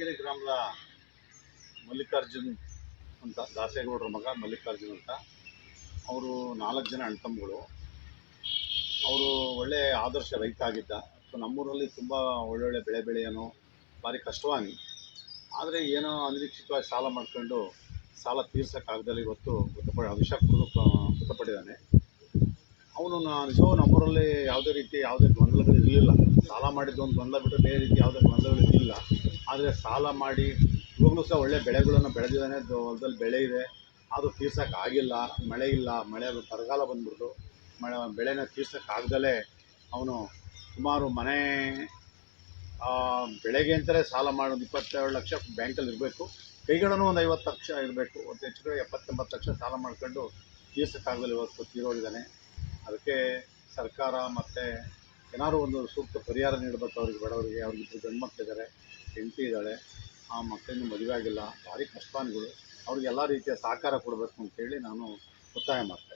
ಅರಸೀಕೆರೆ ಗ್ರಾಮದ ಮಲ್ಲಿಕಾರ್ಜುನ್ ಅಂತ ದಾಸೇಗೌಡರ ಮಗ ಮಲ್ಲಿಕಾರ್ಜುನ್ ಅಂತ. ಅವರು 4 ಜನ ಅಣ್ತಮ್ಮಗಳು. ಅವರು ಒಳ್ಳೆ ಆದರ್ಶ ರೈತ ಆಗಿದ್ದ. ನಮ್ಮೂರಲ್ಲಿ ತುಂಬ ಒಳ್ಳೊಳ್ಳೆ ಬೆಳೆ ಬೆಳೆಯೋನು, ಭಾರಿ ಕಷ್ಟವಾನಿ. ಆದರೆ ಏನೋ ಅನಿರೀಕ್ಷಿತವಾಗಿ ಸಾಲ ಮಾಡ್ಕೊಂಡು ಸಾಲ ತೀರ್ಸೋಕ್ಕಾಗ್ದಲ್ಲಿ ಇವತ್ತು ವಿಷ ಕುಡಿದು ಮೃತಪಟ್ಟಿದ್ದಾನೆ. ಅವನು ನಿಜವೂ ನಮ್ಮೂರಲ್ಲಿ ಯಾವುದೇ ಗೊಂದಲಗಳು ಇರಲಿಲ್ಲ. ಸಾಲ ಮಾಡಿದ್ದು ಒಂದು ಗೊಂದಲ ಬಿಟ್ಟರೆ ಬೇರೆ ರೀತಿ ಯಾವುದೇ ಗೊಂದಲಗಳು ಇರಲಿಲ್ಲ. ಆದರೆ ಸಾಲ ಮಾಡಿ ಇವಾಗಲೂ ಸಹ ಒಳ್ಳೆ ಬೆಳೆಗಳನ್ನು ಬೆಳೆದಿದ್ದಾನೆ. ಹೊಲದಲ್ಲಿ ಬೆಳೆ ಇದೆ, ಆದರೂ ತೀರ್ಸೋಕ್ಕಾಗಿಲ್ಲ. ಮಳೆ ಇಲ್ಲ, ಬರಗಾಲ ಬಂದ್ಬಿಟ್ಟು ಬೆಳೆನ ತೀರ್ಸೋಕ್ಕಾಗ್ದಲೇ ಅವನು ಸುಮಾರು ಮನೆ ಬೆಳೆಗೆ ಅಂತಲೇ ಸಾಲ ಮಾಡಿ ಒಂದು 27 ಲಕ್ಷ ಬ್ಯಾಂಕಲ್ಲಿ ಇರಬೇಕು. ಕೈಗಳನ್ನು ಒಂದು 50 ಲಕ್ಷ ಇರಬೇಕು. ಒಂದು ಹೆಚ್ಚು ಕಡೆ 70-80 ಲಕ್ಷ ಸಾಲ ಮಾಡ್ಕೊಂಡು ತೀರ್ಸೋಕ್ಕಾಗದಲ್ಲಿ ಇವತ್ತು ತೀರೋಗಿದ್ದಾನೆ. ಅದಕ್ಕೆ ಸರ್ಕಾರ ಮತ್ತು ಏನಾದ್ರು ಒಂದು ಸೂಕ್ತ ಪರಿಹಾರ ನೀಡಬೇಕು ಅವ್ರಿಗೆ, ಬಡವರಿಗೆ. ಅವ್ರಿಗಿಬ್ಬರು ಗಂಡು ಮಕ್ಕಳಿದ್ದಾರೆ, ಹೆಂಡತಿ ಇದ್ದಾಳೆ, ಆ ಮಕ್ಕಳಿಂದ ಮದುವೆ ಆಗಿಲ್ಲ, ಭಾರಿ ಕಷ್ಟವಾನಿಗಳು. ಅವ್ರಿಗೆ ಎಲ್ಲ ರೀತಿಯ ಸಹಕಾರ ಕೊಡಬೇಕು ಅಂತೇಳಿ ನಾನು ಒತ್ತಾಯ ಮಾಡ್ತೀನಿ.